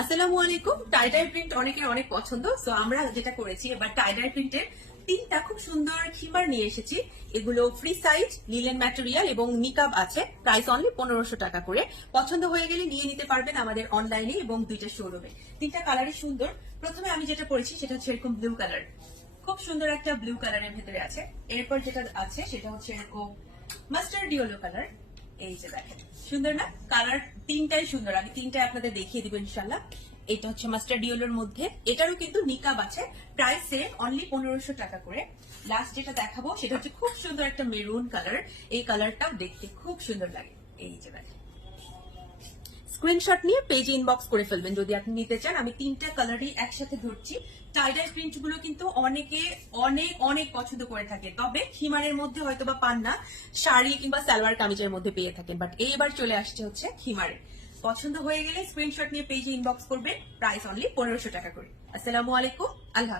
আসসালামু আলাইকুম। Tie-dye print অনেকের অনেক পছন্দ সো আমরা যেটা করেছি, এবার টাইডাই প্রিন্টের তিনটা খুব সুন্দর খিমার নিয়ে এসেছি। এগুলো ফ্রি সাইজ লিলেন ম্যাটেরিয়াল এবং নিকাব আছে প্রাইস অনলি পনেরোশো টাকা করে। পছন্দ হয়ে গেলে নিয়ে নিতে পারবেন আমাদের অনলাইনে এবং দুইটা শোরুমে তিনটা কালারই সুন্দর। প্রথমে আমি যেটা পরেছি সেটা হচ্ছে এরকম ব্লু কালার খুব সুন্দর একটা ব্লু কালারের ভেতরে আছে। এরপর যেটা আছে, সেটা হচ্ছে এরকম মাস্টার্ড ইয়েলো কালার তিনটাই সুন্দর। তিনটাই আপনাদের দেখিয়ে এটা হচ্ছে ইয়েলোর মধ্যে। এটারও কিন্তু নিকাব আছে। অনলি পনেরোশো টাকা করে। লাস্ট যেটা দেখাবো, সেটা হচ্ছে খুব সুন্দর একটা মেরুন কালার এই কালারটাও দেখতে খুব সুন্দর লাগে। এই যে স্ক্রিনশট নিয়ে পেজে ইনবক্স করে ফেলবেন। যদি আপনি নিতে চান, আমি তিনটা কালারই একসাথে ধরছি। টাইডাই প্রিন্টগুলো কিন্তু অনেকে অনেক অনেক পছন্দ করে থাকে। তবে হিমারের মধ্যে হয়তো বা পান না। শাড়ি কিংবা সালোয়ার কামিজের মধ্যে পেয়ে থাকেন। বাট এইবার চলে আসছে হচ্ছে হিমারে পছন্দ হয়ে গেলে স্ক্রিনশট নিয়ে পেজে ইনবক্স করবে প্রাইস অনলি পনেরোশো টাকা করে। আসসালামু আলাইকুম। আল্লাহ